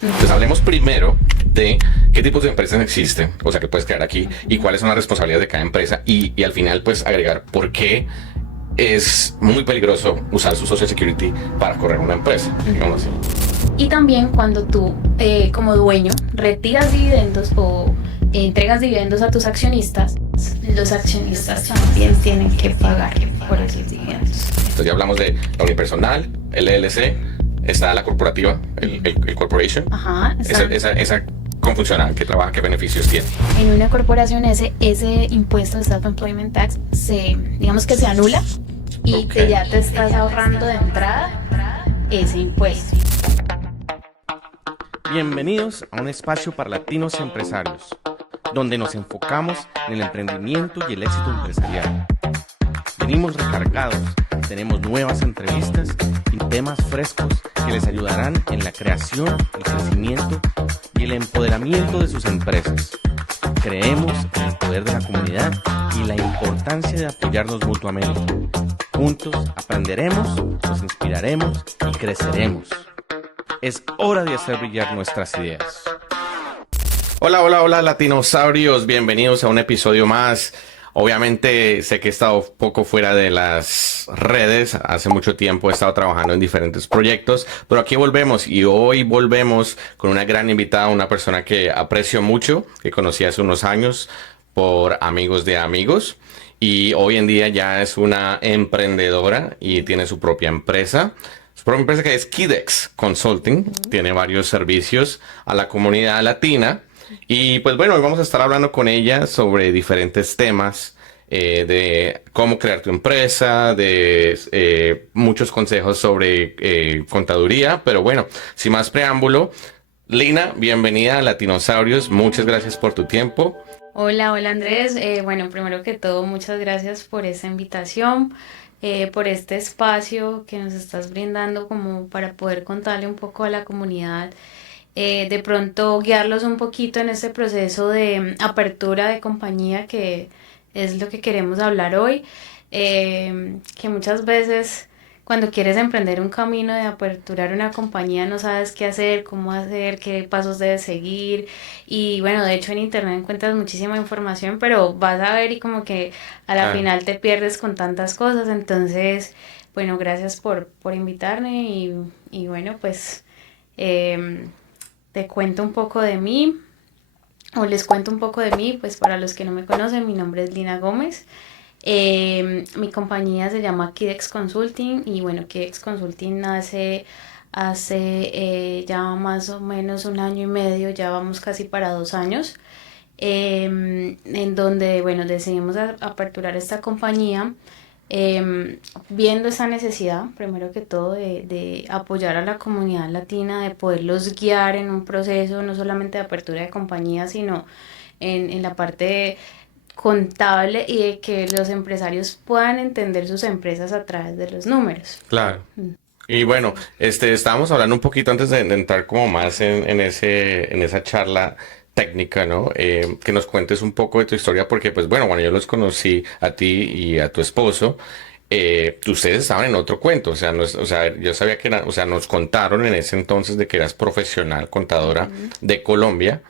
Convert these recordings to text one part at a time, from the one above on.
Pues hablemos primero de qué tipos de empresas existen, o sea, que puedes crear aquí y cuáles son las responsabilidades de cada empresa y al final pues agregar por qué es muy peligroso usar su Social Security para correr una empresa, digamos así. Y también cuando tú, como dueño, retiras dividendos o entregas dividendos a tus accionistas, los accionistas también tienen que pagar por esos dividendos. Entonces ya hablamos de la unipersonal, el LLC, está la corporativa, el corporation. Ajá, Esa ¿cómo funciona? ¿Qué trabaja? ¿Qué beneficios tiene? En una corporación ese impuesto de Self-Employment Tax digamos que se anula y Ok. ya te estás ahorrando de entrada ese impuesto. Bienvenidos a un espacio para latinos empresarios, donde nos enfocamos en el emprendimiento y el éxito empresarial. Venimos recargados, tenemos nuevas entrevistas y temas frescos que les ayudarán en la creación, el crecimiento y el empoderamiento de sus empresas. Creemos en el poder de la comunidad y la importancia de apoyarnos mutuamente. Juntos aprenderemos, nos inspiraremos y creceremos. Es hora de hacer brillar nuestras ideas. Hola, hola, hola, latinosaurios. Bienvenidos a un episodio más. Obviamente sé que he estado un poco fuera de las redes. Hace mucho tiempo he estado trabajando en diferentes proyectos, pero aquí volvemos y hoy volvemos con una gran invitada, una persona que aprecio mucho, que conocí hace unos años por amigos de amigos y hoy en día ya es una emprendedora y tiene su propia empresa. Su propia empresa que es Kidex Consulting, tiene varios servicios a la comunidad latina. Y pues bueno, hoy vamos a estar hablando con ella sobre diferentes temas de cómo crear tu empresa, de muchos consejos sobre contaduría. Pero bueno, sin más preámbulo, Lina, bienvenida a Latinosaurios. Muchas gracias por tu tiempo. Hola, hola Andrés. Bueno, primero que todo, muchas gracias por esta invitación, por este espacio que nos estás brindando como para poder contarle un poco a la comunidad, de pronto guiarlos un poquito en este proceso de apertura de compañía que es lo que queremos hablar hoy, que muchas veces cuando quieres emprender un camino de aperturar una compañía no sabes qué hacer, cómo hacer, qué pasos debes seguir y bueno, de hecho en internet encuentras muchísima información, pero vas a ver y como que a la Claro. final te pierdes con tantas cosas, entonces bueno, gracias por invitarme y bueno, pues eh, te cuento un poco de mí o les cuento un poco de mí, pues para los que no me conocen, mi nombre es Lina Gómez. Mi compañía se llama Kidex Consulting y bueno, Kidex Consulting nace hace ya más o menos un año y medio, ya vamos casi para 2 años, en donde bueno, decidimos aperturar esta compañía, viendo esa necesidad, primero que todo, de apoyar a la comunidad latina, de poderlos guiar en un proceso no solamente de apertura de compañía, sino en la parte contable y de que los empresarios puedan entender sus empresas a través de los números. Claro. Y bueno, estábamos hablando un poquito antes de entrar como más en esa charla técnica, ¿no? Que nos cuentes un poco de tu historia, porque pues bueno, yo los conocí a ti y a tu esposo. Ustedes estaban en otro cuento, o sea, o sea, yo sabía que o sea, nos contaron en ese entonces de que eras profesional contadora de Colombia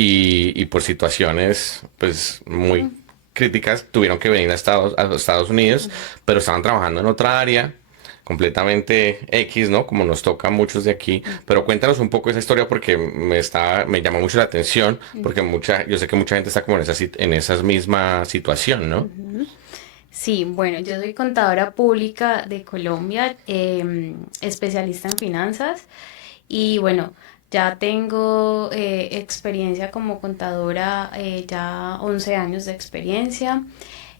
y por situaciones pues muy críticas tuvieron que venir a Estados Unidos, pero estaban trabajando en otra área completamente X, ¿no? Como nos toca a muchos de aquí. Pero cuéntanos un poco esa historia porque me llamó mucho la atención, porque yo sé que mucha gente está como en esa misma situación, ¿no? Sí, bueno, yo soy contadora pública de Colombia, especialista en finanzas y bueno, ya tengo experiencia como contadora, ya 11 años de experiencia.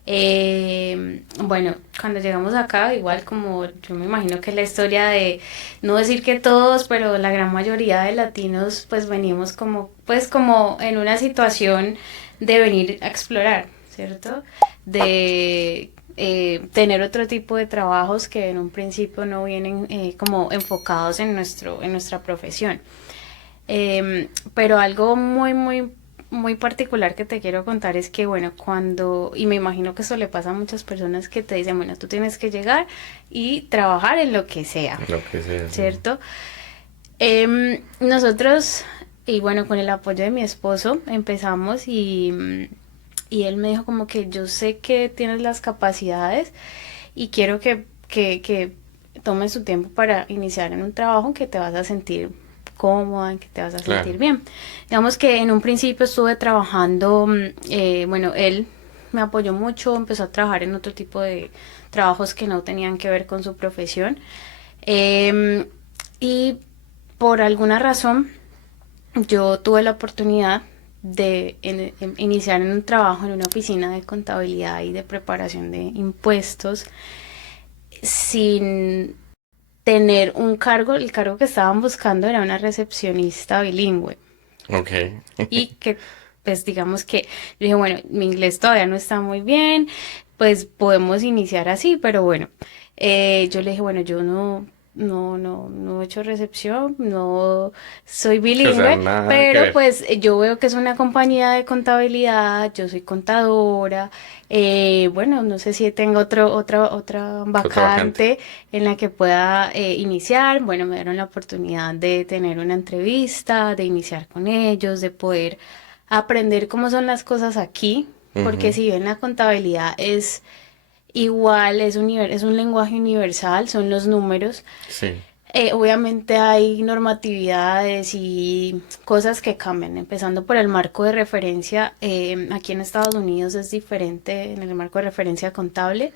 Bueno, cuando llegamos acá, igual como yo me imagino que la historia de, no decir que todos, pero la gran mayoría de latinos, pues venimos como, pues como en una situación de venir a explorar, ¿cierto? De tener otro tipo de trabajos que en un principio no vienen como enfocados en nuestra profesión. Pero algo muy particular que te quiero contar es que, bueno, y me imagino que eso le pasa a muchas personas que te dicen, bueno, tú tienes que llegar y trabajar en lo que sea, Lo que sea, sí. ¿cierto? Nosotros, y bueno, con el apoyo de mi esposo, empezamos y él me dijo como que yo sé que tienes las capacidades y quiero que tomes tu tiempo para iniciar en un trabajo en que te vas a sentir cómoda, en que te vas a sentir Claro. bien. Digamos que en un principio estuve trabajando, bueno, él me apoyó mucho, empezó a trabajar en otro tipo de trabajos que no tenían que ver con su profesión. Eh, y por alguna razón yo tuve la oportunidad de iniciar en un trabajo en una oficina de contabilidad y de preparación de impuestos sin tener un cargo. El cargo que estaban buscando era una recepcionista bilingüe Ok. y que pues digamos que yo dije, bueno, mi inglés todavía no está muy bien, pues podemos iniciar así, pero bueno, yo le dije, bueno, yo no he hecho recepción, no soy Sí, o sea, bilingüe, nada que pero ver. pues yo veo que es una compañía de contabilidad, yo soy contadora, bueno, no sé si tengo otra Otra vacante. vacante en la que pueda iniciar. Bueno, me dieron la oportunidad de tener una entrevista, de iniciar con ellos, de poder aprender cómo son las cosas aquí, porque Ujú. si bien la contabilidad es igual, es un lenguaje universal, son los números. Sí, Obviamente hay normatividades y cosas que cambian, empezando por el marco de referencia. Aquí en Estados Unidos es diferente en el marco de referencia contable.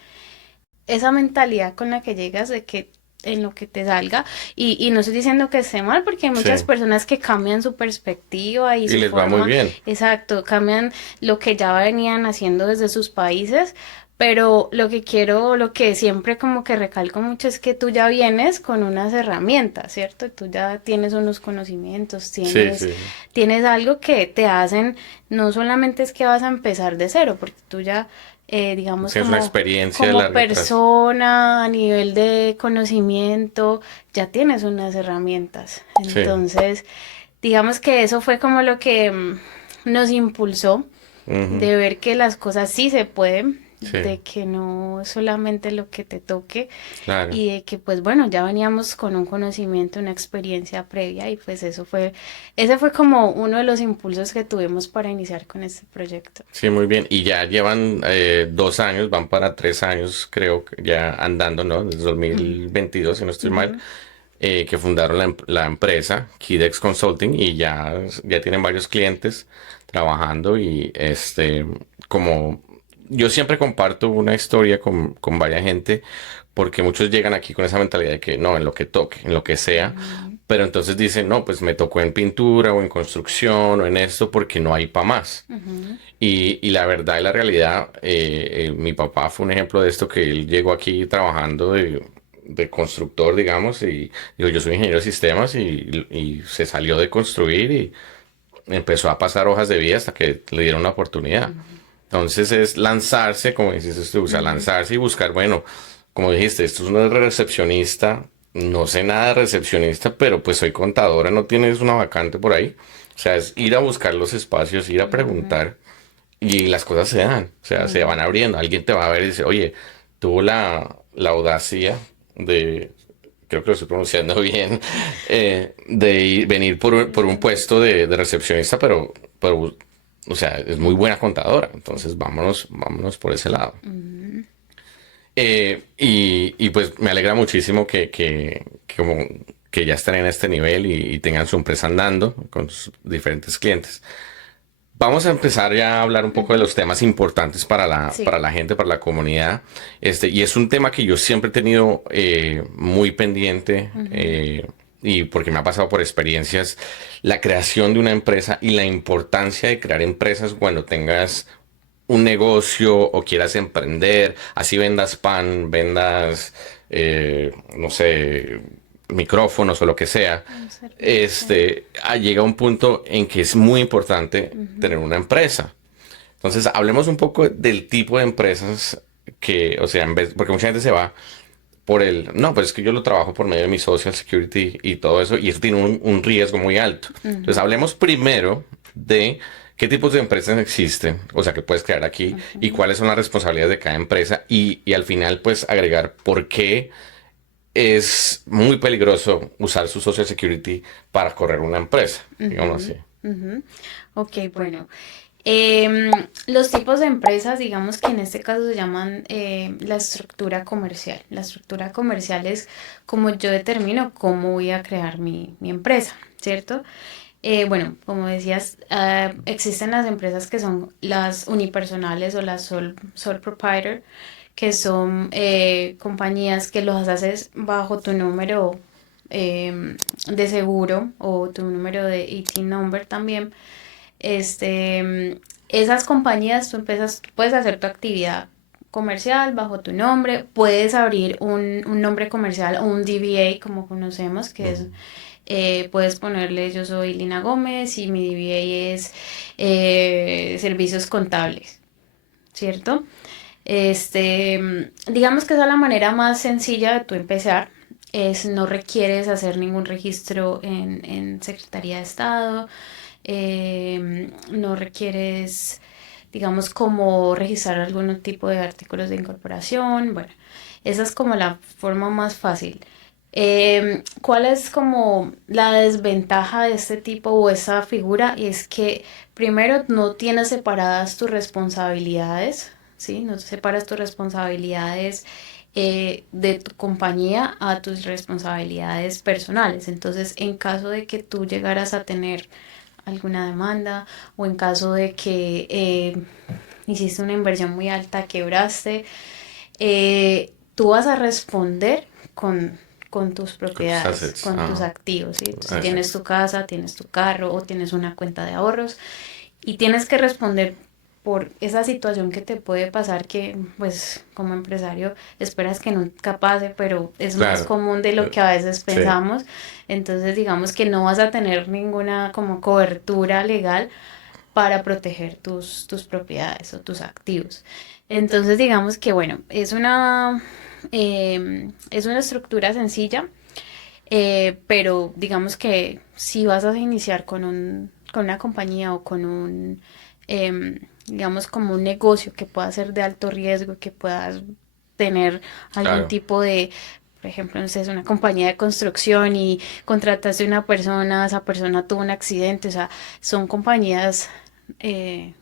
Esa mentalidad con la que llegas de que en lo que te salga, y no estoy diciendo que esté mal porque hay muchas sí. personas que cambian su perspectiva y Y su les va muy forma, bien. exacto, cambian lo que ya venían haciendo desde sus países, pero lo que quiero, lo que siempre como que recalco mucho es que tú ya vienes con unas herramientas, ¿cierto? Tú ya tienes unos conocimientos, Sí, tienes, sí, sí. tienes algo que te hacen, no solamente es que vas a empezar de cero, porque tú ya, digamos, Tienes una experiencia como larga atrás. persona, a nivel de conocimiento, ya tienes unas herramientas. Sí. Entonces, digamos que eso fue como lo que nos impulsó Ujú. de ver que las cosas sí se pueden, Sí, de que no solamente lo que te toque claro. y de que pues bueno, ya veníamos con un conocimiento, una experiencia previa y pues ese fue como uno de los impulsos que tuvimos para iniciar con este proyecto. Sí, muy bien. Y ya llevan 2 años, van para 3 años, creo, que ya andando, ¿no? Desde 2022, si no estoy mal, Ujú. que fundaron la empresa, Kidex Consulting, y ya tienen varios clientes trabajando. Y como yo siempre comparto una historia con varias gente, porque muchos llegan aquí con esa mentalidad de que no, en lo que toque, en lo que sea. Ujú. Pero entonces dicen, no, pues me tocó en pintura o en construcción o en esto porque no hay para más. Ujú. Y la verdad y la realidad, mi papá fue un ejemplo de esto, que él llegó aquí trabajando de constructor, digamos, y dijo, yo soy ingeniero de sistemas, y se salió de construir y empezó a pasar hojas de vida hasta que le dieron la oportunidad. Entonces es lanzarse, como dices tú, o sea, Ujú. lanzarse y buscar, bueno, como dijiste, esto es una recepcionista, no sé nada de recepcionista, pero pues soy contadora, no tienes una vacante por ahí. O sea, es ir a buscar los espacios, ir a Ujú. preguntar. Y las cosas se dan, o sea, se van Ujú. abriendo. Alguien te va a ver y dice, oye, tuvo la audacia de, creo que lo estoy pronunciando bien, venir por un puesto de recepcionista, pero, o sea, es muy buena contadora. Entonces, vámonos por ese lado. Ujú. Y pues me alegra muchísimo que ya estén en este nivel y tengan su empresa andando con sus diferentes clientes. Vamos a empezar ya a hablar un poco de Ujú. los temas importantes para la, Sí. para la gente, para la comunidad. Y es un tema que yo siempre he tenido muy pendiente, Ujú. y porque me ha pasado por experiencias, la creación de una empresa y la importancia de crear empresas cuando tengas un negocio o quieras emprender, así vendas pan, vendas, no sé, micrófonos o lo que sea. Un servicio. Llega un punto en que es muy importante Ujú. tener una empresa. Entonces, hablemos un poco del tipo de empresas que, o sea, porque mucha gente se va no, pues es que yo lo trabajo por medio de mi Social Security y todo eso, y eso tiene un riesgo muy alto. Entonces, Ujú. hablemos primero de qué tipos de empresas existen, o sea, que puedes crear aquí, y Ujú. cuáles son las responsabilidades de cada empresa, y al final, pues, agregar por qué, es muy peligroso usar su Social Security para correr una empresa, digamos así. Ujú. Ok, bueno. Los tipos de empresas, digamos que en este caso se llaman la estructura comercial. La estructura comercial es como yo determino cómo voy a crear mi empresa, ¿cierto? Bueno, como decías, existen las empresas que son las unipersonales o las sole proprietor, que son compañías que los haces bajo tu número de seguro o tu número de IT number también. Esas compañías, tú empiezas, puedes hacer tu actividad comercial bajo tu nombre, puedes abrir un nombre comercial o un DBA como conocemos, que es, puedes ponerle yo soy Lina Gómez y mi DBA es servicios contables, ¿cierto? Digamos que esa es la manera más sencilla de tú empezar. No requieres hacer ningún registro en Secretaría de Estado, no requieres, digamos, como registrar algún tipo de artículos de incorporación. Bueno, esa es como la forma más fácil. ¿Cuál es como la desventaja de este tipo o esta figura? Y es que primero no tienes separadas tus responsabilidades, ¿sí? No separas tus responsabilidades de tu compañía a tus responsabilidades personales. Entonces, en caso de que tú llegaras a tener alguna demanda o en caso de que hiciste una inversión muy alta, quebraste, tú vas a responder con tus propiedades, Assets. con tus activos, ¿sí? Entonces, tienes tu casa, tienes tu carro o tienes una cuenta de ahorros y tienes que responder por esa situación que te puede pasar que, pues, como empresario esperas que nunca pase, pero es más Claro. común de lo que a veces Sí. pensamos. Entonces, digamos que no vas a tener ninguna como cobertura legal para proteger tus propiedades o tus activos. Entonces, digamos que, bueno, es una estructura sencilla, pero digamos que si vas a iniciar con una compañía o con digamos, como un negocio que pueda ser de alto riesgo, que puedas tener algún Claro. tipo de, por ejemplo, no sé, es una compañía de construcción y contrataste a una persona, esa persona tuvo un accidente, o sea, son compañías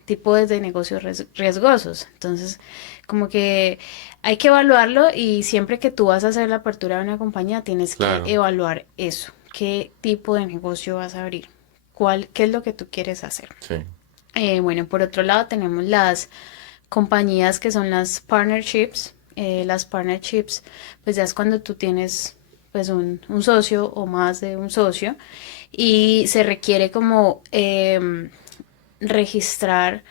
tipos de negocios riesgosos. Entonces, como que hay que evaluarlo y siempre que tú vas a hacer la apertura de una compañía, tienes que Claro. evaluar eso. ¿Qué tipo de negocio vas a abrir? ¿Qué es lo que tú quieres hacer? Sí. Bueno, por otro lado tenemos las compañías que son las partnerships. Las partnerships, pues ya es cuando tú tienes pues un socio o más de un socio y se requiere como registrar,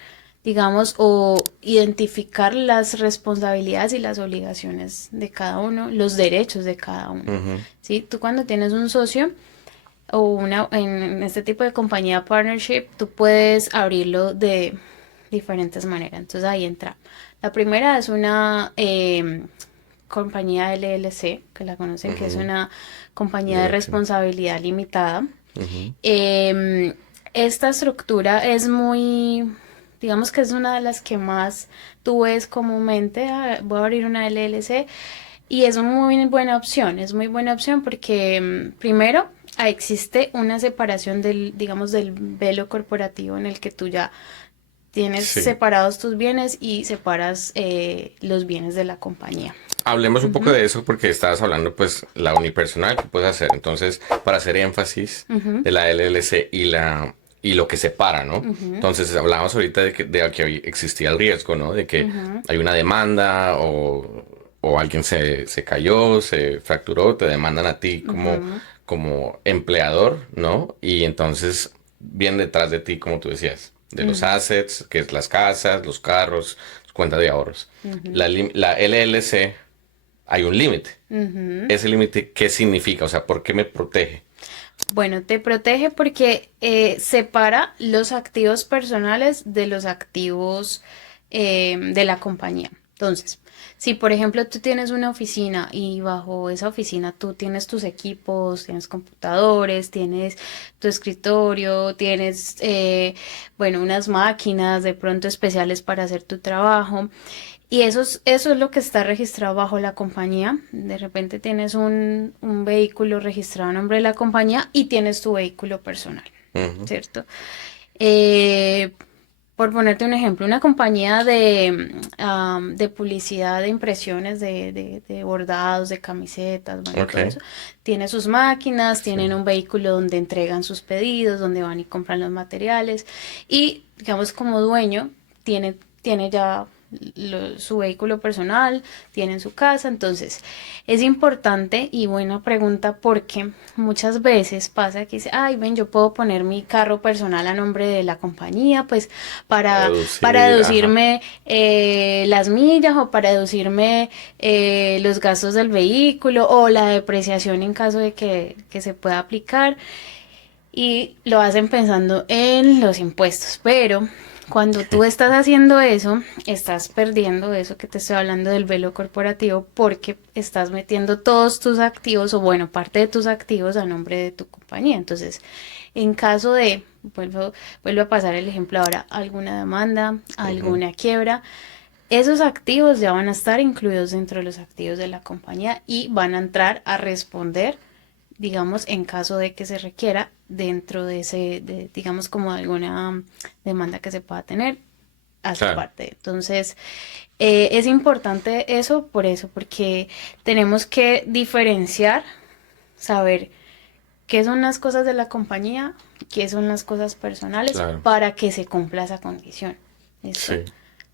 digamos, o identificar las responsabilidades y las obligaciones de cada uno, los derechos de cada uno. Ujú. ¿Sí? Tú cuando tienes un socio o en este tipo de compañía partnership, tú puedes abrirlo de diferentes maneras. Entonces ahí entra. La primera es una compañía LLC, que la conocen, que es Ujú. una compañía de Limited. responsabilidad limitada. Ujú. Esta estructura es muy, digamos que es una de las que más tú ves comúnmente. Voy a abrir una LLC y es es muy buena opción porque primero existe una separación del, digamos, del velo corporativo en el que tú ya tienes Sí. separados tus bienes y separas los bienes de la compañía. Hablemos un poco Ujú, de eso porque estabas hablando pues la unipersonal que puedes hacer. Entonces, para hacer énfasis ujú, de la LLC y lo que separa, ¿no? ujú, Entonces, hablábamos ahorita de que existía el riesgo, ¿no? De que ujú, hay una demanda o alguien se cayó, se fracturó, te demandan a ti ujú, como empleador, ¿no? Y entonces vienen detrás de ti, como tú decías, de los ujú, assets, que es las casas, los carros, cuenta de ahorros. ujú, La LLC hay un límite. ujú. ¿Ese límite qué significa? O sea, ¿por qué me protege? Bueno, te protege porque separa los activos personales de los activos de la compañía. Entonces, si por ejemplo tú tienes una oficina y bajo esa oficina tú tienes tus equipos, tienes computadores, tienes tu escritorio, tienes, bueno, unas máquinas de pronto especiales para hacer tu trabajo, Y eso es lo que está registrado bajo la compañía. De repente tienes un vehículo registrado a nombre de la compañía y tienes tu vehículo personal, Ujú. ¿cierto? Eh, por ponerte un ejemplo, una compañía de publicidad, de impresiones, de bordados, de camisetas, bueno, Ok, todo eso, tiene sus máquinas, sí. tienen un vehículo donde entregan sus pedidos, donde van y compran los materiales y, digamos, como dueño, tiene ya su vehículo personal, tienen su casa, entonces es importante y buena pregunta porque muchas veces pasa que dice, ay, ven, yo puedo poner mi carro personal a nombre de la compañía, pues para Reducir, ajá. deducirme las millas o para deducirme los gastos del vehículo o la depreciación en caso de que se pueda aplicar y lo hacen pensando en los impuestos, pero cuando tú estás haciendo eso, estás perdiendo eso que te estoy hablando del velo corporativo porque estás metiendo todos tus activos o bueno, parte de tus activos a nombre de tu compañía. Entonces, en caso de, vuelvo a pasar el ejemplo ahora, alguna demanda, Ujú. alguna quiebra, esos activos ya van a estar incluidos dentro de los activos de la compañía y van a entrar a responder, digamos, en caso de que se requiera dentro digamos, como alguna demanda que se pueda tener, hace Claro, parte. Entonces, es importante eso, porque tenemos que diferenciar, saber qué son las cosas de la compañía, qué son las cosas personales, claro, para que se cumpla esa condición. ¿Listo? sí.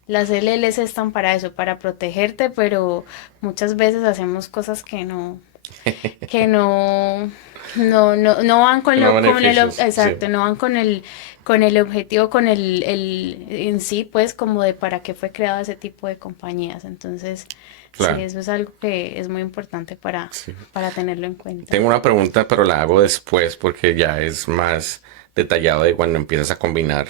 Las LLC están para eso, para protegerte, pero muchas veces hacemos cosas que no van Que no con el, beneficios, sí. exacto, no van con el objetivo, con el en sí, pues, como de para qué fue creado ese tipo de compañías. Entonces, sí, Claro, eso es algo que es muy importante sí. para tenerlo en cuenta. Tengo una pregunta, pero la hago después porque ya es más detallado de cuando empiezas a combinar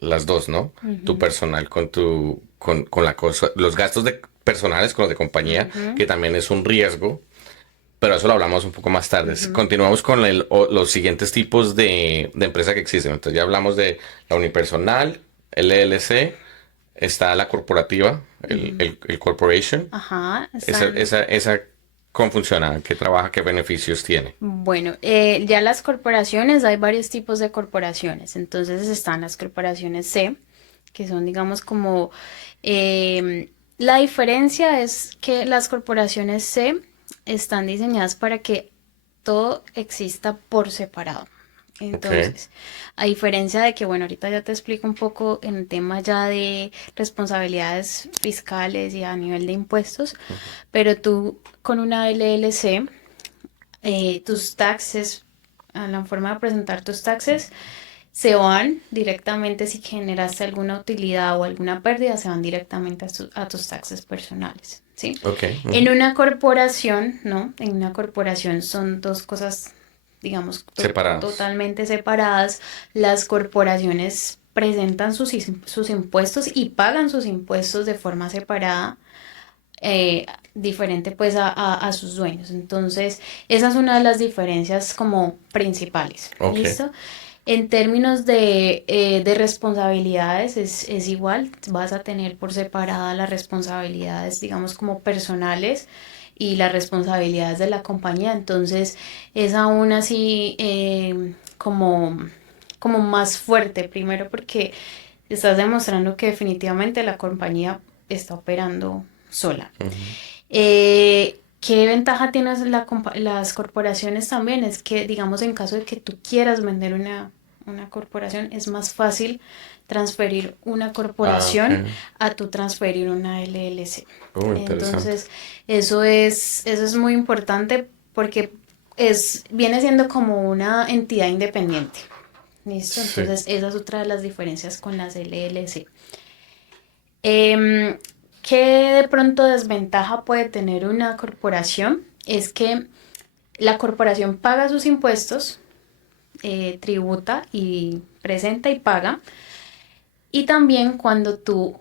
las dos, ¿no? Tu Ujú, personal con la cosa, los gastos personales con los de compañía, ujú, que también es un riesgo, pero eso lo hablamos un poco más tarde. ujú, Continuamos con los siguientes tipos de empresa que existen. Entonces ya hablamos de la unipersonal, LLC, está la corporativa, ujú. el corporation. Ajá, Esa, están. esa, esa, ¿cómo funciona? ¿Qué trabaja? ¿Qué beneficios tiene? Bueno, ya las corporaciones, hay varios tipos de corporaciones. Entonces están las corporaciones C, que son, digamos, como... la diferencia es que las corporaciones C están diseñadas para que todo exista por separado. Ok, Entonces, a diferencia de que, bueno, ahorita ya te explico un poco en el tema ya de responsabilidades fiscales y a nivel de impuestos, pero tú con una LLC tus taxes, a la forma de presentar tus taxes, se van directamente si generaste alguna utilidad o alguna pérdida, se van directamente a tus taxes personales, ¿sí? ok, En ujú. una corporación, ¿no? En una corporación son dos cosas, digamos, Separados. totalmente separadas. Las corporaciones presentan sus impuestos y pagan sus impuestos de forma separada diferente pues a sus dueños. Entonces, esa es una de las diferencias como principales. Ok, ¿Listo? En términos de responsabilidades es igual, vas a tener por separada las responsabilidades, digamos, como personales y las responsabilidades de la compañía. Entonces, es aún así como más fuerte, primero porque estás demostrando que definitivamente la compañía está operando sola. ujú. ¿Qué ventaja tienen las corporaciones también? Es que, digamos, en caso de que tú quieras vender una corporación, es más fácil transferir una Ah, ok. corporación a tu transferir una LLC. Interesante. Entonces, eso es muy importante porque viene siendo como una entidad independiente. ¿Listo? Sí, Entonces, esa es otra de las diferencias con las LLC. Em, ¿Qué de pronto desventaja puede tener una corporación? Es que la corporación paga sus impuestos, tributa y presenta y paga. Y también cuando tú,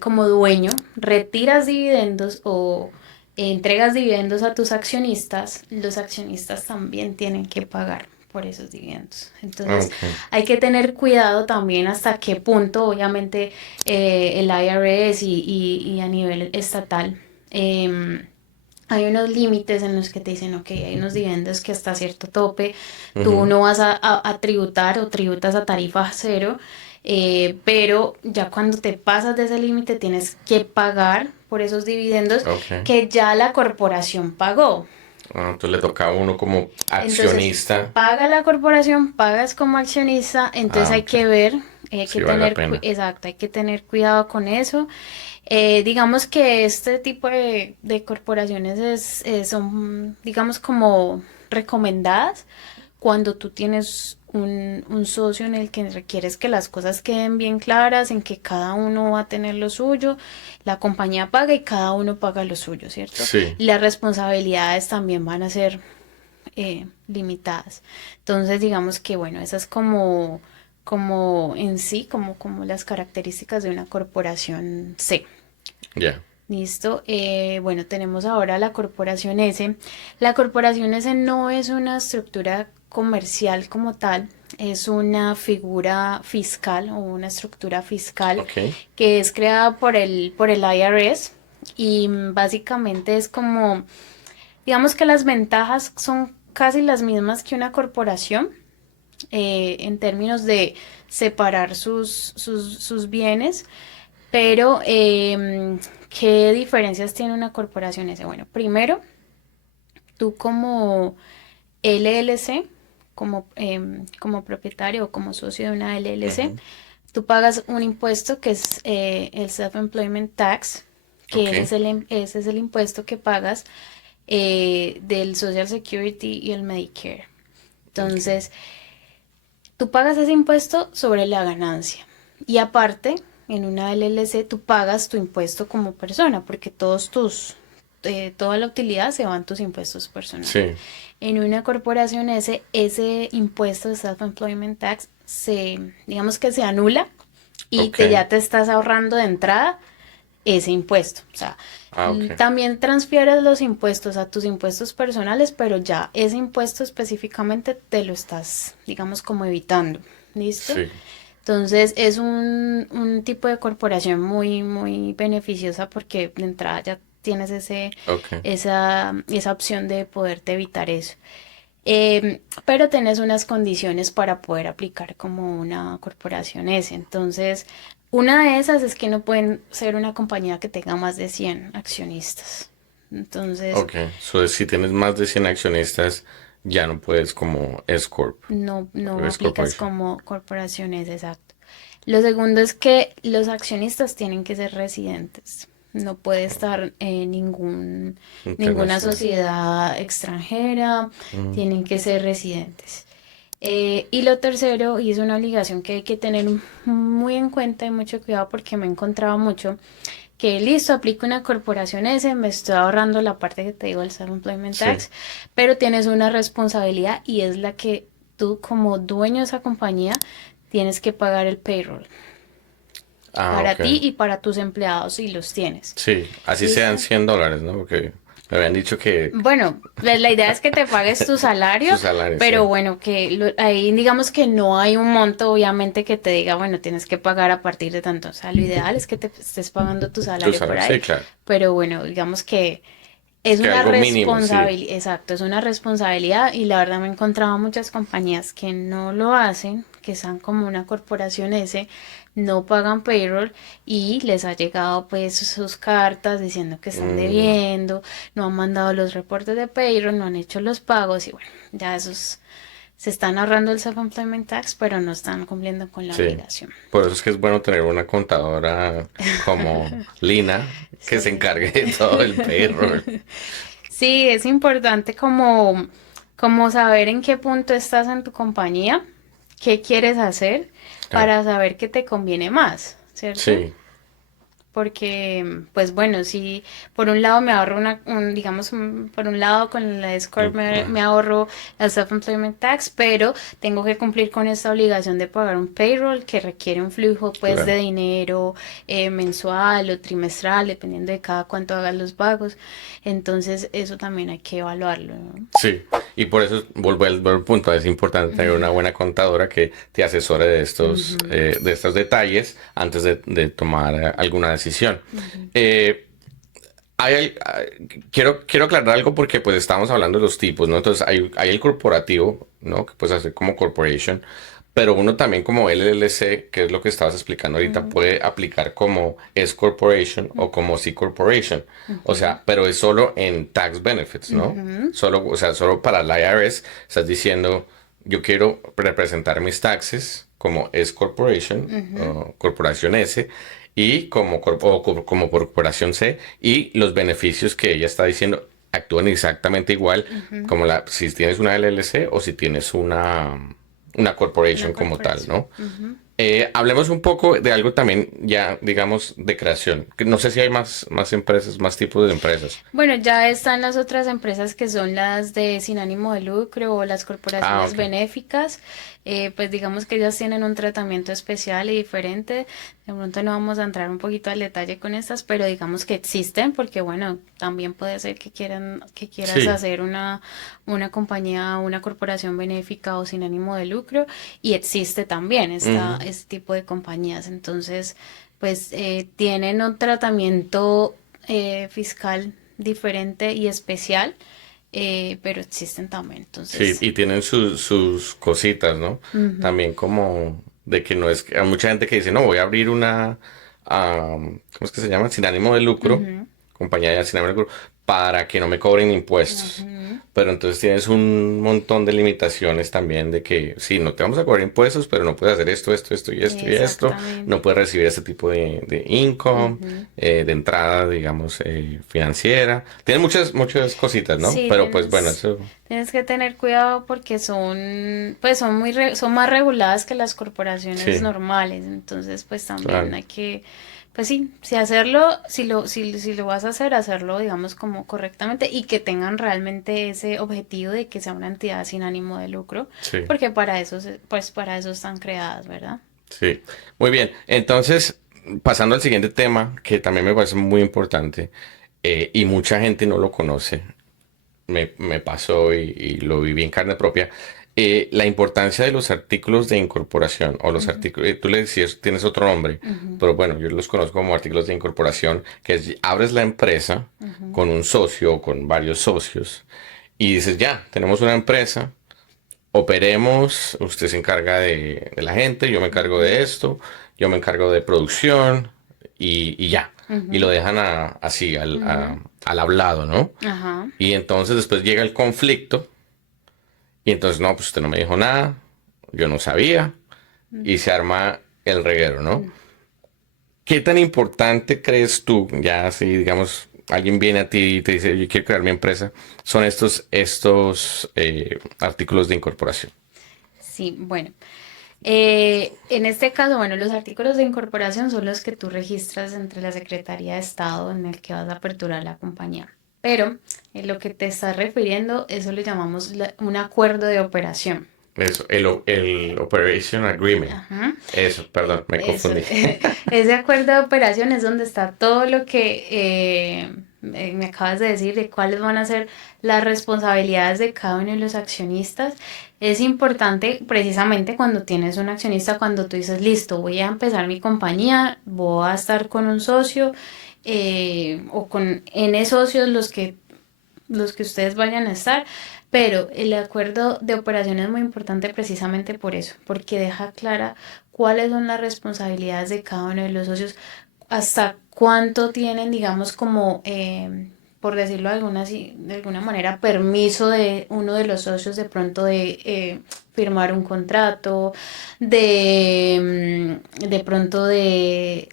como dueño, retiras dividendos o entregas dividendos a tus accionistas, los accionistas también tienen que pagar por esos dividendos. Entonces, Ok. hay que tener cuidado también hasta qué punto, obviamente, el IRS y a nivel estatal, hay unos límites en los que te dicen, ok, hay unos dividendos que hasta cierto tope tú Ujú. no vas a tributar o tributas a tarifa cero, pero ya cuando te pasas de ese límite tienes que pagar por esos dividendos Ok. que ya la corporación pagó. Entonces le toca a uno como Entonces, accionista. paga la corporación, pagas como accionista, entonces hay Ok. que ver, hay que Sí vale la tener, pena. exacto, hay que tener cuidado con eso. Digamos que este tipo de corporaciones son, digamos, como recomendadas cuando tú tienes un socio en el que requieres que las cosas queden bien claras, en que cada uno va a tener lo suyo, la compañía paga y cada uno paga lo suyo, ¿cierto? Sí. Y las responsabilidades también van a ser limitadas. Entonces, digamos que, bueno, esas como en sí, como las características de una corporación C. Ya. Listo. Bueno, tenemos ahora la corporación S. La corporación S no es una estructura comercial como tal, es una figura fiscal o una estructura fiscal Ok. que es creada por el IRS y básicamente es como, digamos que las ventajas son casi las mismas que una corporación en términos de separar sus bienes, pero ¿qué diferencias tiene una corporación ese? Bueno, primero, tú como LLC, como propietario o como socio de una LLC, Ujú. tú pagas un impuesto que es el Self-Employment Tax, que Ok. ese es el impuesto que pagas del Social Security y el Medicare. Ok. Entonces, tú pagas ese impuesto sobre la ganancia. Y aparte, en una LLC, tú pagas tu impuesto como persona, porque toda la utilidad se van tus impuestos personales. Sí. En una corporación, ese impuesto de Self-Employment Tax digamos que se anula y Ok. ya te estás ahorrando de entrada ese impuesto. O sea, Ok. también transfieres los impuestos a tus impuestos personales, pero ya ese impuesto específicamente te lo estás, digamos, como evitando. ¿Listo? Sí. Entonces es un tipo de corporación muy, muy beneficiosa porque de entrada ya tienes Ok. esa opción de poderte evitar eso. Pero tenés unas condiciones para poder aplicar como una corporación S. Entonces, una de esas es que no pueden ser una compañía que tenga más de 100 accionistas. Entonces, Ok. So, si tienes más de 100 accionistas, ya no puedes como S Corp. no O S aplicas Corporation. como corporaciones, exacto. Lo segundo es que los accionistas tienen que ser residentes. No puede estar ninguna Internacional. sociedad extranjera, Mm. tienen que ser residentes. Y lo tercero, y es una obligación que hay que tener muy en cuenta y mucho cuidado porque me he encontrado mucho, que listo, aplico una corporación S, me estoy ahorrando la parte que te digo del Self-Employment Sí. Tax, pero tienes una responsabilidad y es la que tú como dueño de esa compañía tienes que pagar el payroll Ah, para ok. ti y para tus empleados si los tienes. Sí. Así sean ¿Listo? $100, ¿no? Porque me habían dicho que Bueno, la idea es que te pagues tu su salario, salario, sí. pero bueno, ahí digamos que no hay un monto, obviamente, que te diga, bueno, tienes que pagar a partir de tanto. O sea, lo ideal es que te estés pagando tu Su salario por salario, ahí, sí, claro. pero bueno, digamos que es Que una algo mínimo, sí. responsabilidad, exacto, es una responsabilidad y la verdad me he encontrado muchas compañías que no lo hacen, que están como una corporación S, no pagan payroll y les ha llegado pues sus cartas diciendo que están Mm, debiendo, no han mandado los reportes de payroll, no han hecho los pagos y bueno, ya esos se están ahorrando el self-employment tax, pero no están cumpliendo con la sí. obligación. Por eso es que es bueno tener una contadora como Lina que se Sí. encargue de todo el payroll. Sí, es importante como saber en qué punto estás en tu compañía, qué quieres hacer Claro. para saber qué te conviene más, ¿cierto? Sí. Porque, pues bueno, si por un lado me ahorro digamos, por un lado con la S-Corp me ahorro el Self-Employment Tax, pero tengo que cumplir con esta obligación de pagar un payroll que requiere un flujo pues de Claro. dinero mensual o trimestral, dependiendo de cada cuánto hagas los pagos. Entonces, eso también hay que evaluarlo, ¿no? Sí. Y por eso, vuelvo al punto, es importante tener una buena contadora que te asesore de estos detalles antes de tomar alguna decisión. Eh, quiero aclarar algo porque pues estábamos hablando de los tipos, ¿no? Entonces hay el corporativo, ¿no? Que puedes hacer como corporation, pero uno también como LLC, que es lo que estabas explicando ahorita, puede aplicar como S corporation o como C corporation. O sea, pero es solo en tax benefits, ¿no? Solo, o sea, solo para el IRS estás diciendo, yo quiero representar mis taxes como S corporation o corporación S y como corporación C, y los beneficios que ella está diciendo actúan exactamente igual como si tienes una LLC o si tienes una corporation como tal, ¿no? Hablemos un poco de algo también ya, digamos, de creación. Que no sé si hay más empresas, más tipos de empresas. Bueno, ya están las otras empresas que son las de sin ánimo de lucro o las corporaciones Ok. benéficas. Pues digamos que ellas tienen un tratamiento especial y diferente. De pronto no vamos a entrar un poquito al detalle con estas, pero digamos que existen porque bueno, también puede ser que quieras Sí. hacer una compañía, una corporación benéfica o sin ánimo de lucro, y existe también este tipo de compañías. Entonces, pues tienen un tratamiento fiscal diferente y especial, pero existen también. Sí, Entonces, y tienen sus cositas, ¿no? También como de que no es que hay mucha gente que dice, no, voy a abrir ¿cómo es que se llama? Sin ánimo de lucro, compañía de sin ánimo de lucro, para que no me cobren impuestos. Pero entonces tienes un montón de limitaciones también de que, sí, no te vamos a cobrar impuestos, pero no puedes hacer esto y esto y esto. No exactamente. puedes recibir este tipo de income, de entrada, digamos, financiera. Tiene muchas cositas, ¿no? Sí, Pero pues bueno, eso. tienes que tener cuidado porque pues son más reguladas que las corporaciones Sí, normales. Entonces, pues también claro. hay que, pues sí, si lo vas a hacer, hacerlo, digamos, como correctamente y que tengan realmente ese objetivo de que sea una entidad sin ánimo de lucro, Sí, porque para eso, pues para eso están creadas, ¿verdad? sí. Muy bien. Entonces, pasando al siguiente tema, que también me parece muy importante, y mucha gente no lo conoce, me pasó y lo viví en carne propia, la importancia de los artículos de incorporación, o los artículos, tú le decías, tienes otro nombre, pero bueno, yo los conozco como artículos de incorporación, que es, abres la empresa con un socio o con varios socios, y dices, ya, tenemos una empresa. Operemos, usted se encarga de la gente, yo me encargo de esto, yo me encargo de producción y ya. Y lo dejan así, al hablado, ¿no? Ajá. Y entonces después llega el conflicto y entonces, no, pues usted no me dijo nada, yo no sabía y se arma el reguero, ¿no? ¿Qué tan importante crees tú, ya si digamos alguien viene a ti y te dice, yo quiero crear mi empresa, son estos artículos de incorporación? Sí, bueno. En este caso, bueno, los artículos de incorporación son los que tú registras entre la Secretaría de Estado en el que vas a aperturar la compañía. Pero en lo que te estás refiriendo, eso le llamamos un acuerdo de operación. Eso, el Operation Agreement. Ajá. Eso, perdón, me Eso, confundí. ese acuerdo de operación es donde está todo lo que me acabas de decir de cuáles van a ser las responsabilidades de cada uno de los accionistas. Es importante precisamente cuando tienes un accionista, cuando tú dices, listo, voy a empezar mi compañía, voy a estar con un socio o con N socios los que ustedes vayan a estar, pero el acuerdo de operación es muy importante precisamente por eso, porque deja clara cuáles son las responsabilidades de cada uno de los socios, hasta cuánto tienen, digamos, como, por decirlo de alguna manera, permiso de uno de los socios de pronto de firmar un contrato, de pronto de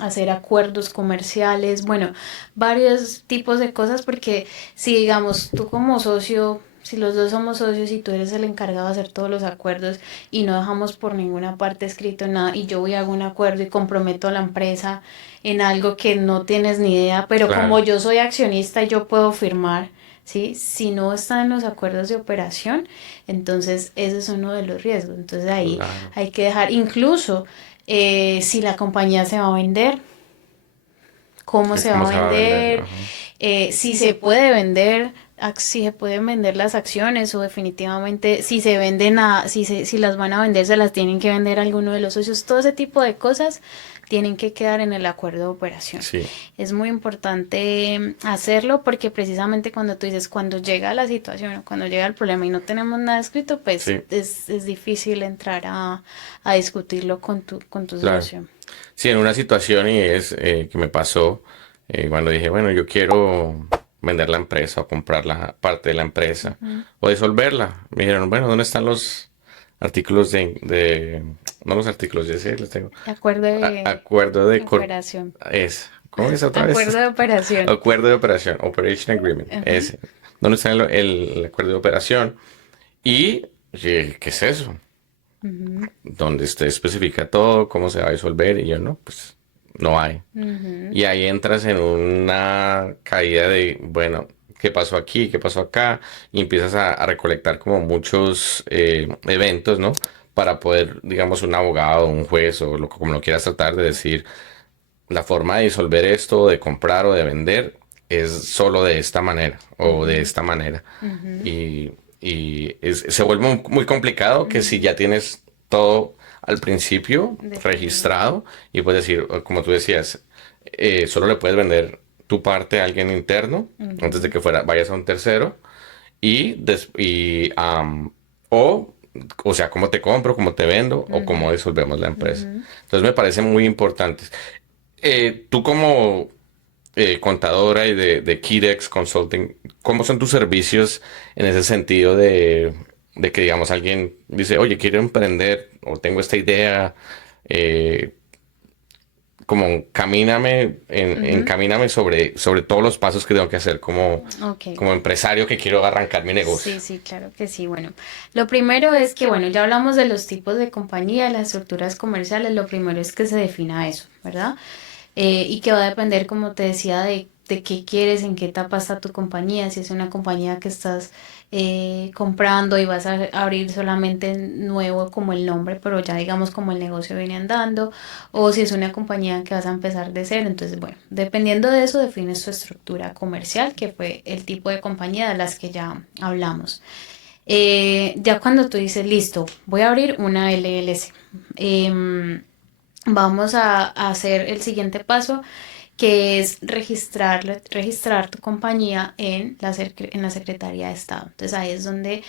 hacer acuerdos comerciales, bueno, varios tipos de cosas, porque si digamos tú como socio, si los dos somos socios y tú eres el encargado de hacer todos los acuerdos y no dejamos por ninguna parte escrito nada y yo voy a hacer un acuerdo y comprometo a la empresa en algo que no tienes ni idea, pero como Claro, yo soy accionista yo puedo firmar, ¿sí? Si no están en los acuerdos de operación, entonces ese es uno de los riesgos. Entonces ahí claro. hay que dejar, incluso si la compañía se va a vender, cómo ¿Y se cómo va a se va a vender? vender, Ajá. si se puede vender, si se pueden vender las acciones o definitivamente si se venden si las van a vender, se las tienen que vender a alguno de los socios. Todo ese tipo de cosas tienen que quedar en el acuerdo de operación. Sí. Es muy importante hacerlo porque precisamente cuando tú dices, cuando llega la situación o cuando llega el problema y no tenemos nada escrito, pues Sí. es difícil entrar a discutirlo con tu Claro. socio. Sí, en una situación y es que me pasó cuando dije, bueno, yo quiero vender la empresa o comprar la parte de la empresa o disolverla. Me dijeron, bueno, ¿dónde están los artículos no los artículos, ya sé, los tengo. Acuerdo de Acuerdo de operación. ¿cómo es otra vez? Acuerdo de operación. Acuerdo de operación, Operation Agreement, Ajá. ese. ¿Dónde está el acuerdo de operación? Y, oye, ¿qué es eso? Ujú, Donde usted especifica todo, cómo se va a disolver, y yo no, pues no hay. ujú, Y ahí entras en una caída de, bueno, ¿qué pasó aquí? ¿Qué pasó acá? Y empiezas a recolectar como muchos eventos, ¿no? Para poder, digamos, un abogado, un juez o como lo quieras tratar de decir, la forma de disolver esto, de comprar o de vender, es solo de esta manera o de ujú, esta manera. ujú, Se vuelve muy complicado que si ujú. ya tienes todo al principio Definido. registrado y puedes decir, como tú decías, solo le puedes vender tu parte a alguien interno antes de Ujú, que vayas a un tercero o, o sea, cómo te compro, cómo te vendo o cómo ujú, disolvemos la empresa. ujú. Entonces me parecen muy importantes. Tú como contadora y de Kidex Consulting, ¿cómo son tus servicios en ese sentido de que, digamos, alguien dice, oye, quiero emprender o tengo esta idea, eh, como Ujú. encamíname sobre todos los pasos que tengo que hacer Ok. como empresario que quiero arrancar mi negocio? Sí, sí, claro que sí. Bueno, lo primero es que, bueno, ya hablamos de los tipos de compañía, las estructuras comerciales. Lo primero es que se defina eso, ¿verdad? Y que va a depender, como te decía, de qué quieres, en qué etapa está tu compañía, si es una compañía que estás comprando y vas a abrir solamente nuevo como el nombre, pero ya digamos como el negocio viene andando, o si es una compañía que vas a empezar de cero. Entonces, bueno, dependiendo de eso defines tu estructura comercial, que fue el tipo de compañía de las que ya hablamos. Ya cuando tú dices, listo, voy a abrir una LLC. Vamos a hacer el siguiente paso, que es registrar tu compañía en en la Secretaría de Estado. Entonces ahí es donde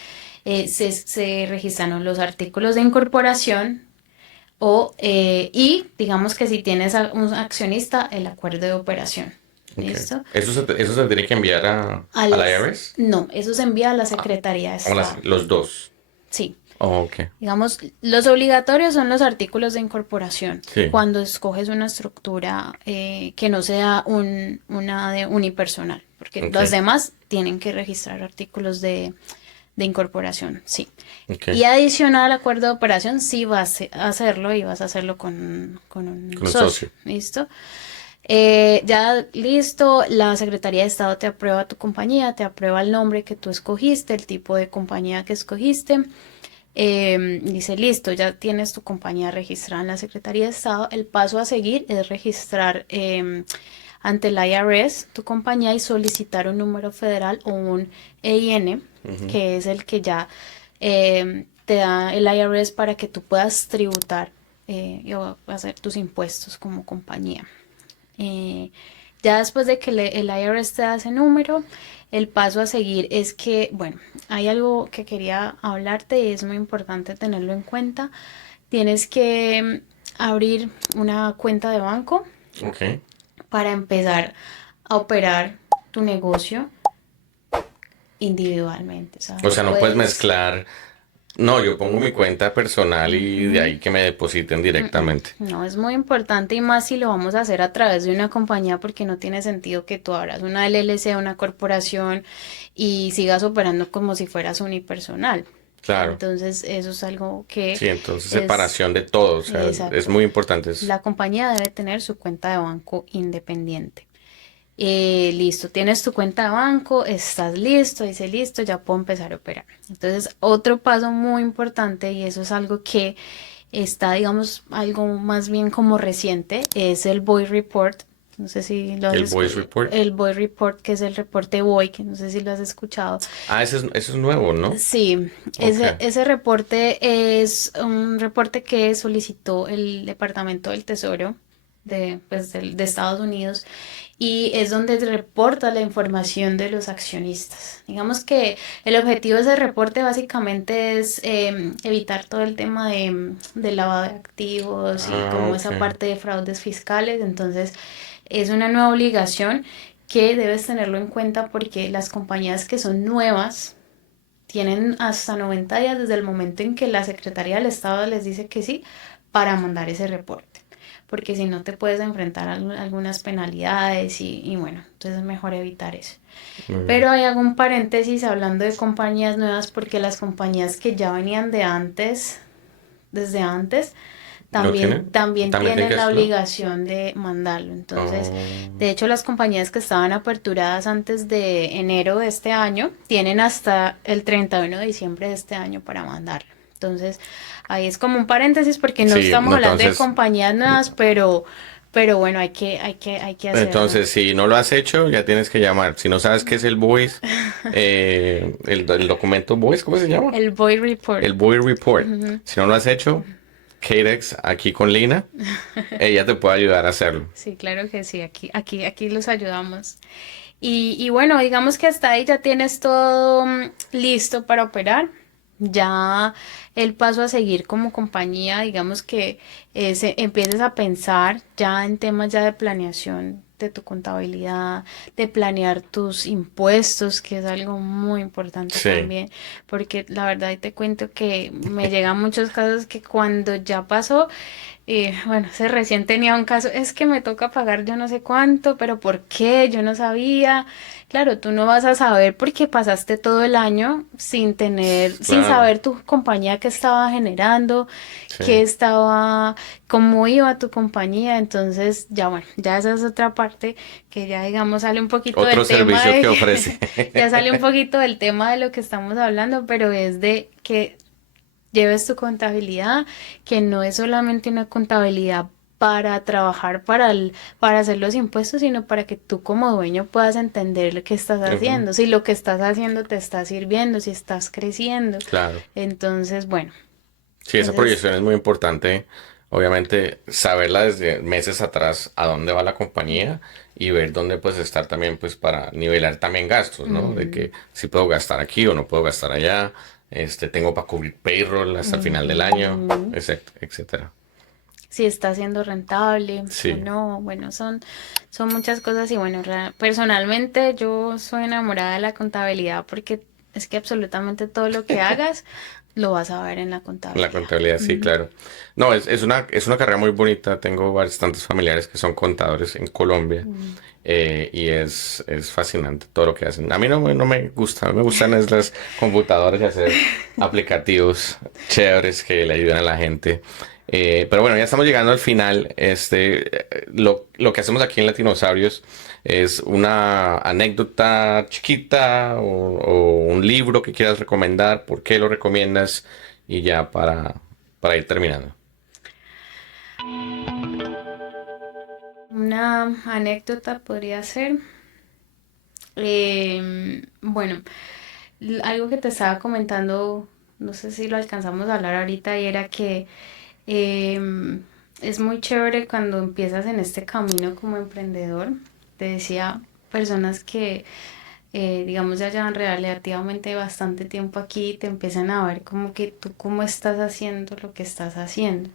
se registran los artículos de incorporación y digamos que si tienes un accionista, el acuerdo de operación. Ok. ¿Listo? ¿Eso se tiene que enviar al Al, IRS? no, eso se envía a la Secretaría de O Estado. los dos. Sí. Oh, ok. Digamos, los obligatorios son los artículos de incorporación. Sí. Cuando escoges una estructura que no sea una de unipersonal, porque Ok. los demás tienen que registrar artículos de incorporación, sí. Ok. Y adicional al acuerdo de operación, sí vas a hacerlo y vas a hacerlo con un Con un socio, socio. ¿listo? Ya listo, la Secretaría de Estado te aprueba tu compañía, te aprueba el nombre que tú escogiste, el tipo de compañía que escogiste. Dice, listo, ya tienes tu compañía registrada en la Secretaría de Estado. El paso a seguir es registrar ante el IRS tu compañía y solicitar un número federal o un EIN, Ujú. que es el que ya te da el IRS para que tú puedas tributar y hacer tus impuestos como compañía. Eh, ya después de que el IRS te da ese número, el paso a seguir es que, bueno, hay algo que quería hablarte y es muy importante tenerlo en cuenta. Tienes que abrir una cuenta de banco Ok. para empezar a operar tu negocio individualmente. O sea, O no sea, no puedes puedes. mezclar. No, yo pongo mi cuenta personal y de Ujú. ahí que me depositen directamente. No, es muy importante y más si lo vamos a hacer a través de una compañía porque no tiene sentido que tú abras una LLC, una corporación y sigas operando como si fueras unipersonal. Claro. Entonces, eso es algo que Sí, entonces es separación de todo. O sea, es exacto. muy importante. La compañía debe tener su cuenta de banco independiente. Listo, tienes tu cuenta de banco, estás listo, dice listo, ya puedo empezar a operar. Entonces, otro paso muy importante, y eso es algo que está, digamos, algo más bien como reciente, es el Void Report, No sé si lo has El Voice escuchado. Report. El Voice Report, que es el reporte Voice, que no sé si lo has escuchado. Ah, ese es nuevo, ¿no? Sí, Ok. ese reporte es un reporte que solicitó el Departamento del Tesoro de Estados Unidos y es donde reporta la información de los accionistas. Digamos que el objetivo de ese reporte básicamente es evitar todo el tema de lavado de activos y Ah, como ok. esa parte de fraudes fiscales. Entonces, es una nueva obligación que debes tenerlo en cuenta porque las compañías que son nuevas tienen hasta 90 días desde el momento en que la Secretaría del Estado les dice que sí para mandar ese reporte. Porque si no te puedes enfrentar a algunas penalidades y bueno, entonces es mejor evitar eso. Muy bien. Pero hay algún paréntesis hablando de compañías nuevas porque las compañías que ya venían de antes, desde antes, ¿No también, tienen? también ¿También tienen que tienen la hacerlo? obligación de mandarlo. Entonces, Oh, de hecho, las compañías que estaban aperturadas antes de enero de este año tienen hasta el 31 de diciembre de este año para mandarlo. Entonces, ahí es como un paréntesis porque no sí, estamos no, hablando de entonces, compañías nuevas, pero bueno, hay que hacerlo. entonces, si no lo has hecho, ya tienes que llamar. Si no sabes qué es el Voice, el documento Voice, ¿cómo se llama? El Boy Report. El Voice Report. Ujú. Si no lo has hecho, Cadex aquí con Lina, ella te puede ayudar a hacerlo. Sí, claro que sí, aquí los ayudamos. Y bueno, digamos que hasta ahí ya tienes todo listo para operar. Ya el paso a seguir como compañía, digamos que empieces a pensar ya en temas ya de planeación de tu contabilidad, de planear tus impuestos, que es algo muy importante Sí, también, porque la verdad y te cuento que me llegan muchos casos que cuando ya pasó, bueno, se recién tenía un caso, es que me toca pagar yo no sé cuánto, pero ¿por qué? Yo no sabía. Claro, tú no vas a saber porque pasaste todo el año sin claro, saber tu compañía qué estaba generando, qué sí. estaba, cómo iba tu compañía. Entonces, ya bueno, ya esa es otra parte que ya digamos sale un poquito Otro del tema servicio de que ofrece. ya sale un poquito del tema de lo que estamos hablando, pero es de que lleves tu contabilidad, que no es solamente una contabilidad para trabajar para hacer los impuestos, sino para que tú como dueño puedas entender lo que estás Ujú, haciendo, si lo que estás haciendo te está sirviendo, si estás creciendo. claro. Entonces, bueno, Sí, esa ese es proyección es muy importante. Obviamente, saberla desde meses atrás a dónde va la compañía y ver dónde pues estar también pues para nivelar también gastos, ¿no? De ujú, que si puedo gastar aquí o no puedo gastar allá, tengo para cubrir payroll hasta el final del año, ujú. etcétera. Si está siendo rentable o Sí, no, bueno, son muchas cosas y bueno, personalmente yo soy enamorada de la contabilidad porque es que absolutamente todo lo que hagas lo vas a ver en la la contabilidad. contabilidad, sí, Ujú. claro. No, es una carrera muy bonita. Tengo bastantes familiares que son contadores en Colombia. Mm. Y es fascinante todo lo que hacen. A mí no me gusta, a mí me gustan es las computadoras y hacer aplicativos chéveres que le ayuden a la gente. Pero bueno, ya estamos llegando al final. Lo que hacemos aquí en Latinosaurios es una anécdota chiquita o un libro que quieras recomendar, por qué lo recomiendas y ya para ir terminando. Una anécdota podría ser, bueno, algo que te estaba comentando, no sé si lo alcanzamos a hablar ahorita, y era que em, es muy chévere cuando empiezas en este camino como emprendedor. Te decía, personas que, digamos, ya llevan relativamente bastante tiempo aquí, te empiezan a ver como que tú cómo estás haciendo lo que estás haciendo.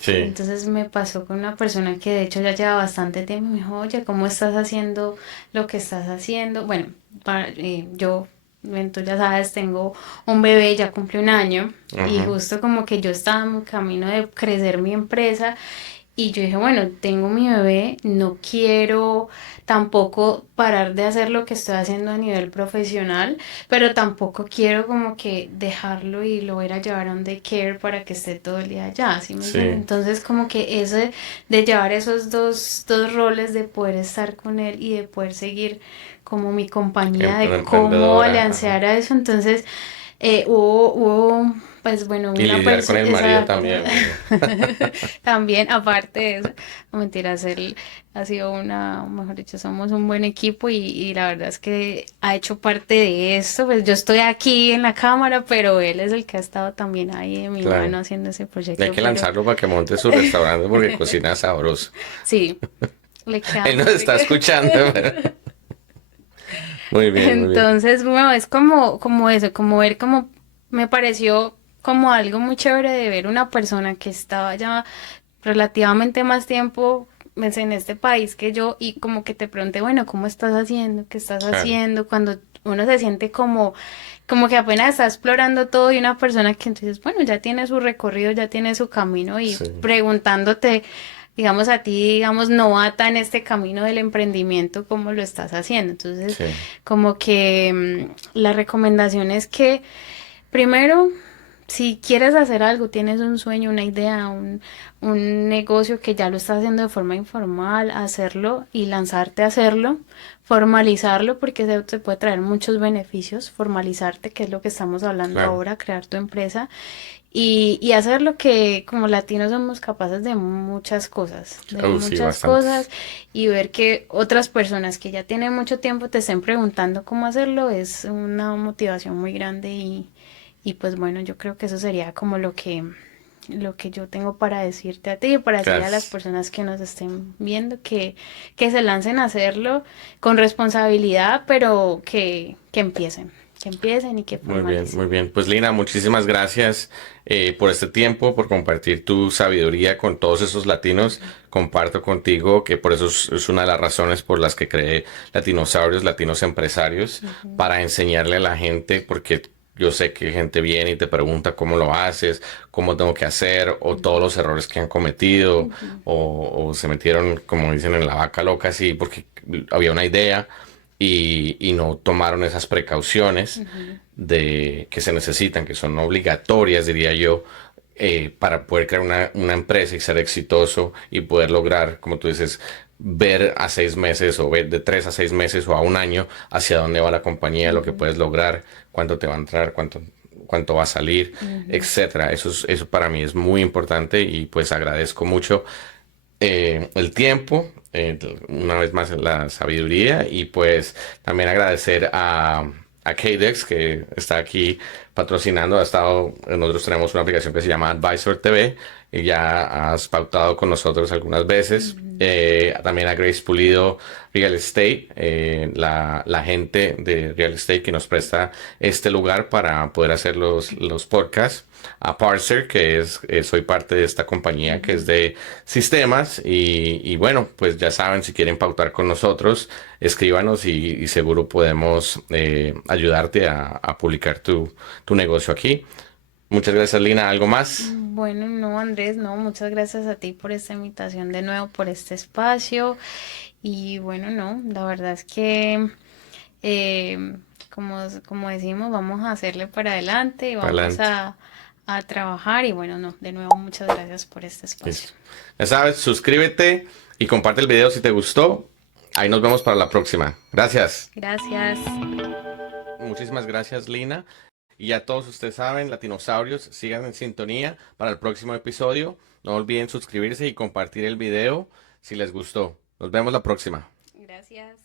Sí, Entonces me pasó con una persona que de hecho ya lleva bastante tiempo y me dijo, oye, ¿cómo estás haciendo lo que estás haciendo? Bueno, yo, tú ya sabes, tengo un bebé, ya cumple un año y ajá, justo como que yo estaba en camino de crecer mi empresa y yo dije, bueno, tengo mi bebé, no quiero tampoco parar de hacer lo que estoy haciendo a nivel profesional, pero tampoco quiero como que dejarlo y lo voy a llevar a un daycare para que esté todo el día allá, ¿sí me entiendes? sí, Entonces como que ese de llevar esos dos roles de poder estar con él y de poder seguir como mi compañía, de cómo emprendedora, ajá. balancear a eso, entonces hubo Pues bueno, Y una lidiar con el marido exacto. también. También, aparte de eso, no mentiras, él ha sido mejor dicho, somos un buen equipo y la verdad es que ha hecho parte de esto. Pues yo estoy aquí en la cámara, pero él es el que ha estado también ahí de mi Claro. mano haciendo ese Y hay proyecto. que Pero lanzarlo para que monte su restaurante porque cocina sabroso. sí, le queda Él nos muy está rico. escuchando. Muy bien, muy bien. Entonces, bueno, es como eso, como ver como me pareció como algo muy chévere de ver una persona que estaba ya relativamente más tiempo pues, en este país que yo y como que te pregunté, bueno, ¿cómo estás haciendo? ¿Qué estás Claro, haciendo? Cuando uno se siente como que apenas está explorando todo y una persona que entonces, bueno, ya tiene su recorrido, ya tiene su camino y sí, preguntándote, digamos a ti, digamos, novata en este camino del emprendimiento, ¿cómo lo estás haciendo? Entonces, sí. como que la recomendación es que primero, si quieres hacer algo, tienes un sueño, una idea, un negocio que ya lo estás haciendo de forma informal, hacerlo y lanzarte a hacerlo, formalizarlo porque eso te puede traer muchos beneficios, formalizarte, que es lo que estamos hablando Claro. ahora, crear tu empresa y hacer lo que como latinos somos capaces de Sí, muchas cosas bastantes. y ver que otras personas que ya tienen mucho tiempo te estén preguntando cómo hacerlo es una motivación muy grande y pues bueno, yo creo que eso sería como lo que yo tengo para decirte a ti y para decirle a las Gracias. personas que nos estén viendo que se lancen a hacerlo con responsabilidad, pero que empiecen y que Muy bien, formalicen. muy bien. Pues Lina, muchísimas gracias por este tiempo, por compartir tu sabiduría con todos esos latinos. Comparto contigo que por eso es una de las razones por las que creé Latinosaurios, Latinos Empresarios, Ujú, para enseñarle a la gente, porque yo sé que gente viene y te pregunta cómo lo haces, cómo tengo que hacer, o todos ujú, los errores que han cometido, ujú, o se metieron, como dicen, en la vaca loca, así, porque había una idea y no tomaron esas precauciones ujú, de que se necesitan, que son obligatorias, diría yo, para poder crear una empresa y ser exitoso y poder lograr, como tú dices, ver a 6 meses o ver de 3 a 6 meses o a un año hacia dónde va la compañía, lo que ujú, puedes lograr, cuánto te va a entrar, cuánto va a salir, ujú. etcétera. Eso para mí es muy importante y pues agradezco mucho el tiempo, una vez más la sabiduría y pues también agradecer a KDEX que está aquí patrocinando. Nosotros tenemos una aplicación que se llama Advisor TV y ya has pautado con nosotros algunas veces. Ujú, También a Grace Pulido Real Estate, la gente de Real Estate que nos presta este lugar para poder hacer los podcasts. A Parser, soy parte de esta compañía que es ujú. de sistemas y bueno, pues ya saben, si quieren pautar con nosotros, escríbanos y seguro podemos ayudarte a publicar tu negocio aquí. Muchas gracias, Lina. ¿Algo más? Bueno, no, Andrés, no, muchas gracias a ti por esta invitación de nuevo, por este espacio. Y bueno, no, la verdad es que, eh, como decimos, vamos a hacerle para adelante y Para vamos adelante. a trabajar. Y bueno, no, de nuevo, muchas gracias por este espacio. Listo. Ya sabes, suscríbete y comparte el video si te gustó. Ahí nos vemos para la próxima. Gracias. Gracias. Muchísimas gracias, Lina. Y ya todos ustedes saben, Latinosaurios, sigan en sintonía para el próximo episodio. No olviden suscribirse y compartir el video si les gustó. Nos vemos la próxima. Gracias.